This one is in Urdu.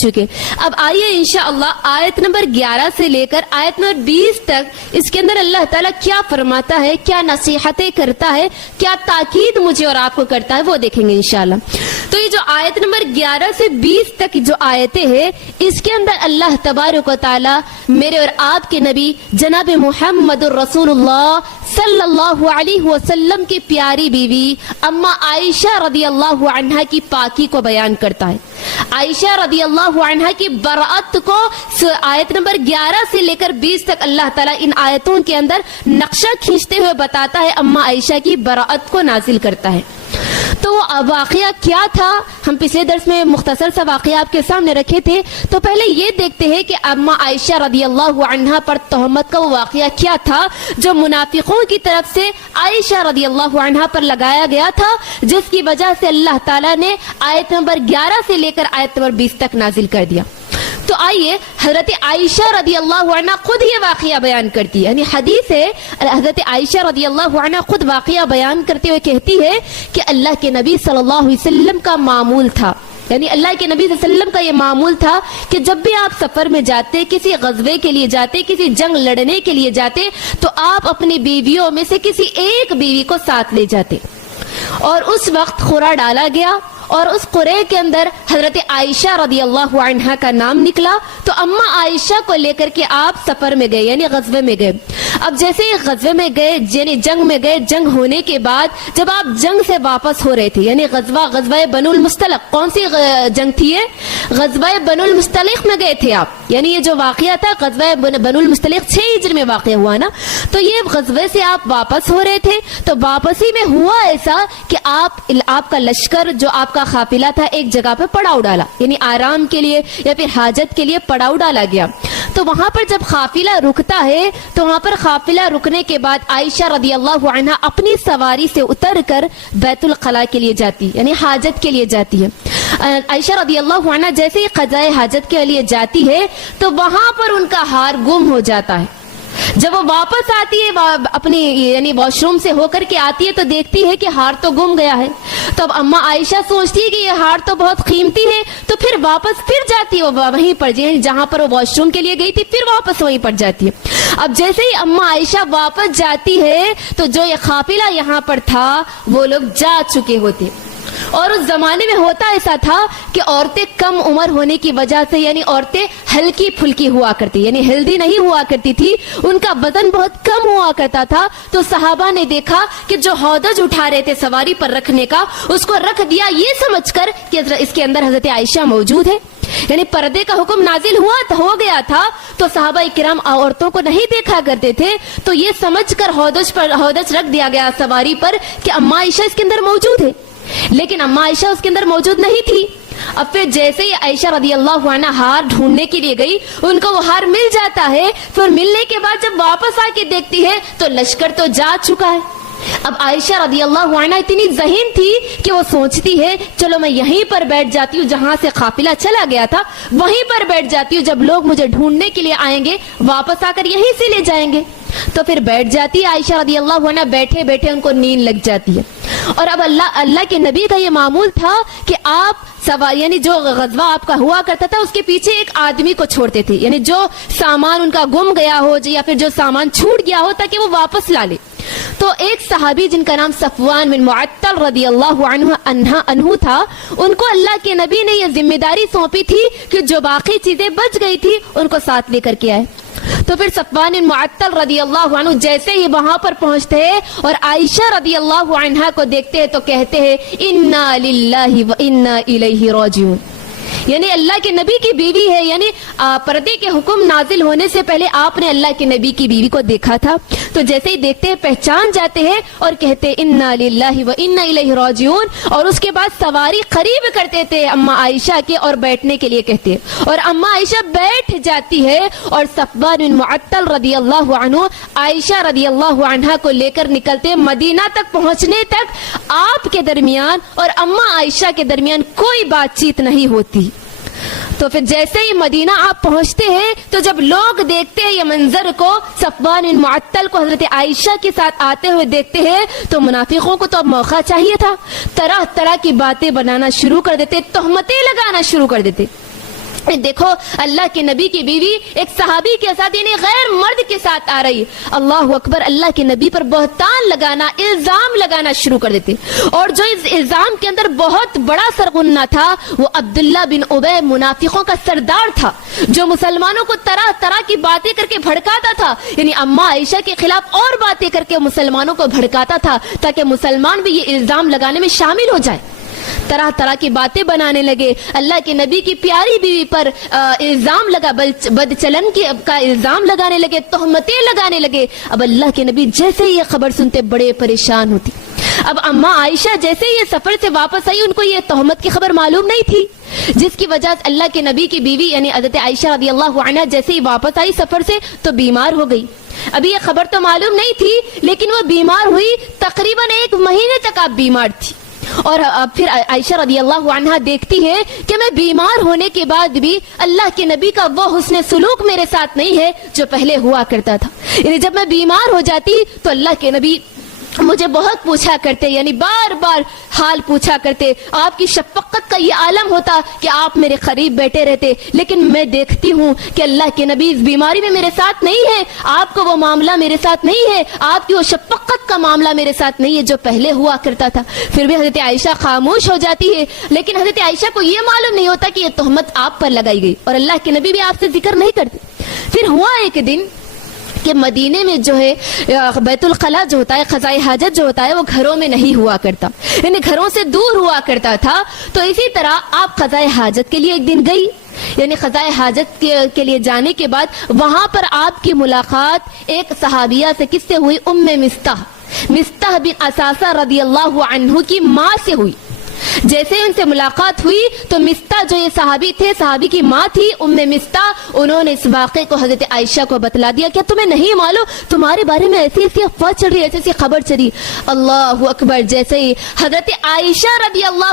چکے. اب آئیے انشاءاللہ آیت نمبر 11 سے لے کر آیت نمبر 20 تک اس کے اندر اللہ تعالیٰ کیا فرماتا ہے, کیا نصیحتیں کرتا ہے, کیا تاکید مجھے اور آپ کو کرتا ہے, وہ دیکھیں گے انشاءاللہ. تو یہ جو آیت نمبر 11 سے 20 تک جو آیتیں ہیں اس کے اندر اللہ تبارک و تعالیٰ میرے اور آپ کے نبی جناب محمد الرسول اللہ صلی اللہ علیہ وسلم کی پیاری بیوی اما عائشہ رضی اللہ عنہا کی پاکی کو بیان کرتا ہے. عائشہ رضی اللہ عنہا کی برأت کو آیت نمبر 11 سے لے کر 20 تک اللہ تعالیٰ ان آیتوں کے اندر نقشہ کھینچتے ہوئے بتاتا ہے, اما عائشہ کی برأت کو نازل کرتا ہے. تو وہ واقعہ کیا تھا, ہم پچھلے درس میں مختصر سا واقعہ آپ کے سامنے رکھے تھے. تو پہلے یہ دیکھتے ہیں کہ اما عائشہ رضی اللہ عنہا پر تہمت کا وہ واقعہ کیا تھا جو منافقوں کی طرف سے عائشہ رضی اللہ عنہا پر لگایا گیا تھا, جس کی وجہ سے اللہ تعالیٰ نے آیت نمبر 11 سے لے کر آیت نمبر 20 تک نازل کر دیا. تو آئیے حضرت عائشہ رضی اللہ عنہ خود یہ واقعہ بیان کرتی ہے, یعنی حدیث ہے, حضرت عائشہ رضی اللہ عنہ خود واقعہ بیان کرتے ہوئے کہتی ہے کہ اللہ کے نبی صلی اللہ علیہ وسلم کا معمول تھا, یعنی اللہ کے نبی صلی اللہ علیہ وسلم کا یہ معمول تھا کہ جب بھی آپ سفر میں جاتے, کسی غزوے کے لیے جاتے, کسی جنگ لڑنے کے لیے جاتے, تو آپ اپنی بیویوں میں سے کسی ایک بیوی کو ساتھ لے جاتے. اور اس وقت قرعہ ڈالا گیا اور اس قرعے کے اندر حضرت عائشہ رضی اللہ عنہا کا نام نکلا. تو اما عائشہ کو لے کر کے آپ سفر میں گئے, یعنی غزوے میں گئے. اب جیسے ہی غزوے میں گئے, یعنی جنگ میں گئے, جنگ ہونے کے بعد جب آپ جنگ سے واپس ہو رہے تھے, یعنی غزوہ بنو المستلق, کون سی جنگ تھی یہ؟ غزوہ بنو المستلق میں گئے تھے آپ. یعنی یہ جو واقعہ تھا غزوہ بنو المستلق 6 ہجری میں واقع ہوا نا. تو یہ غزوے سے آپ واپس ہو رہے تھے, تو واپسی میں ہوا ایسا کہ آپ کا لشکر جو آپ کا قافلہ تھا ایک جگہ پہ پڑاؤ ڈالا, یعنی آرام کے لیے یا پھر حاجت کے لیے پڑاؤ ڈالا گیا. تو وہاں پر جب قافلہ رکتا ہے تو وہاں پر قافلہ رکنے کے بعد عائشہ رضی اللہ عنہا اپنی سواری سے اتر کر بیت الخلاء کے لیے جاتی, یعنی حاجت کے لیے جاتی ہے. عائشہ رضی اللہ عنہا جیسے ہی قضائے حاجت کے لیے جاتی ہے تو وہاں پر ان کا ہار گم ہو جاتا ہے. جب وہ واپس آتی ہے اپنی یعنی واش روم سے ہو کر کے آتی ہے تو دیکھتی ہے کہ ہار تو گم گیا ہے. تو اب اما عائشہ سوچتی ہے کہ یہ ہار تو بہت قیمتی ہے, تو پھر واپس پھر جاتی ہے وہیں پر جہاں پر وہ واش روم کے لیے گئی تھی, پھر واپس وہیں پر جاتی ہے. اب جیسے ہی اما عائشہ واپس جاتی ہے تو جو یہ قافلہ یہاں پر تھا وہ لوگ جا چکے ہوتے. اور اس زمانے میں ہوتا ایسا تھا کہ عورتیں کم عمر ہونے کی وجہ سے, یعنی عورتیں ہلکی پھلکی ہوا کرتی, یعنی ہیلدی نہیں ہوا کرتی تھی, ان کا بدن بہت کم ہوا کرتا تھا. تو صحابہ نے دیکھا کہ جو ہودج اٹھا رہے تھے سواری پر رکھنے کا, اس کو رکھ دیا یہ سمجھ کر کہ اس کے اندر حضرت عائشہ موجود ہے, یعنی پردے کا حکم نازل ہو گیا تھا. تو صحابہ کرام عورتوں کو نہیں دیکھا کرتے تھے, تو یہ سمجھ کر ہودج رکھ دیا گیا سواری پر کہ اما عائشہ اس کے اندر موجود ہے, لیکن اما عائشہ اس کے اندر موجود نہیں تھی. اب پھر جیسے ہی عائشہ رضی اللہ عنہ ہار ڈھونڈنے کے لیے گئی, ان کو وہ ہار مل جاتا ہے. پھر ملنے کے بعد جب واپس آ کے دیکھتی ہے تو لشکر تو جا چکا ہے. اب عائشہ رضی اللہ عنہ اتنی ذہین تھی کہ وہ سوچتی ہے چلو میں یہیں پر بیٹھ جاتی ہوں, جہاں سے قافلہ چلا گیا تھا وہیں پر بیٹھ جاتی ہوں, جب لوگ مجھے ڈھونڈنے کے لیے آئیں گے واپس آ کر یہیں سے لے جائیں گے. تو پھر بیٹھ جاتی ہے عائشہ رضی اللہ عنہ, بیٹھے بیٹھے ان کو نیند لگ جاتی ہے. اور اب اللہ کے نبی کا یہ معمول تھا کہ آپ یعنی جو غزوہ آپ کا ہوا کرتا تھا اس کے پیچھے ایک آدمی کو چھوڑتے تھے, یعنی جو سامان ان کا گم گیا ہو یا پھر جو سامان چھوٹ گیا ہو تاکہ وہ واپس لا لے. تو ایک صحابی جن کا نام صفوان بن معطل رضی اللہ عنہ تھا, ان کو اللہ کے نبی نے یہ ذمہ داری سونپی تھی کہ جو باقی چیزیں بچ گئی تھی ان کو ساتھ لے کر کے آئے. تو پھر صفوان بن معطل رضی اللہ عنہ جیسے ہی وہاں پر پہنچتے ہیں اور عائشہ رضی اللہ عنہا کو دیکھتے ہیں تو کہتے ہیں انا للہ و انا الیہ راجعون, یعنی اللہ کے نبی کی بیوی ہے, یعنی پردے کے حکم نازل ہونے سے پہلے آپ نے اللہ کے نبی کی بیوی کو دیکھا تھا. تو جیسے ہی دیکھتے ہیں پہچان جاتے ہیں اور کہتے ہیں انا للہ و انا الیہ راجعون, اور اس کے بعد سواری قریب کرتے تھے اما عائشہ کے اور بیٹھنے کے لیے کہتے ہیں, اور اما عائشہ بیٹھ جاتی ہے. اور صفوان بن معطل رضی اللہ عنہ عائشہ رضی اللہ عنہا کو لے کر نکلتے, مدینہ تک پہنچنے تک آپ کے درمیان اور اما عائشہ کے درمیان کوئی بات چیت نہیں ہوتی. تو پھر جیسے ہی مدینہ آپ پہنچتے ہیں تو جب لوگ دیکھتے ہیں یہ منظر کو, صفوان بن معطل کو حضرت عائشہ کے ساتھ آتے ہوئے دیکھتے ہیں, تو منافقوں کو تو اب موقع چاہیے تھا, طرح طرح کی باتیں بنانا شروع کر دیتے, تہمتیں لگانا شروع کر دیتے. دیکھو اللہ کے نبی کی بیوی ایک صحابی کے ساتھ یعنی غیر مرد کے ساتھ آ رہی. اللہ اکبر. اللہ کے نبی پر بہتان لگانا, الزام لگانا شروع کر دیتے, اور جو اس الزام کے اندر بہت بڑا سرغنہ تھا وہ عبداللہ بن ابی منافقوں کا سردار تھا, جو مسلمانوں کو طرح طرح کی باتیں کر کے بھڑکاتا تھا. یعنی اماں عائشہ کے خلاف اور باتیں کر کے مسلمانوں کو بھڑکاتا تھا تاکہ مسلمان بھی یہ الزام لگانے میں شامل ہو جائے. طرح طرح کی باتیں بنانے لگے, اللہ کے نبی کی پیاری بیوی پر الزام لگا, بد چلن کا الزام لگانے لگے, تہمتیں لگانے لگے. اب اللہ کے نبی جیسے یہ خبر سنتے بڑے پریشان ہوتی. اب اماں عائشہ جیسے یہ سفر سے واپس آئی, ان کو یہ تہمت کی خبر معلوم نہیں تھی, جس کی وجہ سے اللہ کے نبی کی بیوی یعنی حضرت عائشہ رضی اللہ عنہا جیسے ہی واپس آئی سفر سے تو بیمار ہو گئی. ابھی یہ خبر تو معلوم نہیں تھی, لیکن وہ بیمار ہوئی, تقریباً 1 مہینے تک آپ بیمار تھی. اور اب پھر عائشہ رضی اللہ عنہا دیکھتی ہے کہ میں بیمار ہونے کے بعد بھی اللہ کے نبی کا وہ حسن سلوک میرے ساتھ نہیں ہے جو پہلے ہوا کرتا تھا. یعنی جب میں بیمار ہو جاتی تو اللہ کے نبی مجھے بہت پوچھا کرتے, یعنی بار بار حال پوچھا کرتے. آپ کی شفقت کا یہ عالم ہوتا کہ آپ میرے قریب بیٹھے رہتے, لیکن میں دیکھتی ہوں کہ اللہ کے نبی اس بیماری میں میرے ساتھ نہیں ہے, آپ کو وہ معاملہ میرے ساتھ نہیں ہے, آپ کی وہ شفقت کا معاملہ میرے ساتھ نہیں ہے جو پہلے ہوا کرتا تھا. پھر بھی حضرت عائشہ خاموش ہو جاتی ہے, لیکن حضرت عائشہ کو یہ معلوم نہیں ہوتا کہ یہ تہمت آپ پر لگائی گئی, اور اللہ کے نبی بھی آپ سے ذکر نہیں کرتے. پھر ہوا ایک دن کہ مدینے میں جو ہے بیت الخلا جو ہوتا ہے, قضاء حاجت جو ہوتا ہے, وہ گھروں میں نہیں ہوا کرتا, یعنی گھروں سے دور ہوا کرتا تھا. تو اسی طرح آپ قضاء حاجت کے لیے ایک دن گئی, یعنی قضاء حاجت کے لیے جانے کے بعد وہاں پر آپ کی ملاقات ایک صحابیہ سے کس سے ہوئی؟ ام مستح بن اساسہ رضی اللہ عنہ کی ماں سے ہوئی. جیسے ان سے ملاقات ہوئی تو مستح جو یہ صحابی تھے, صحابی کی ماں تھی ام مستح, انہوں نے اس واقعے کو حضرت عائشہ کو بتلا دیا. کیا تمہیں نہیں معلوم تمہارے بارے میں ایسی ایسی افواہ چل رہی, ایسی ایسی خبر چلی. اللہ اکبر. جیسے ہی حضرت عائشہ رضی اللہ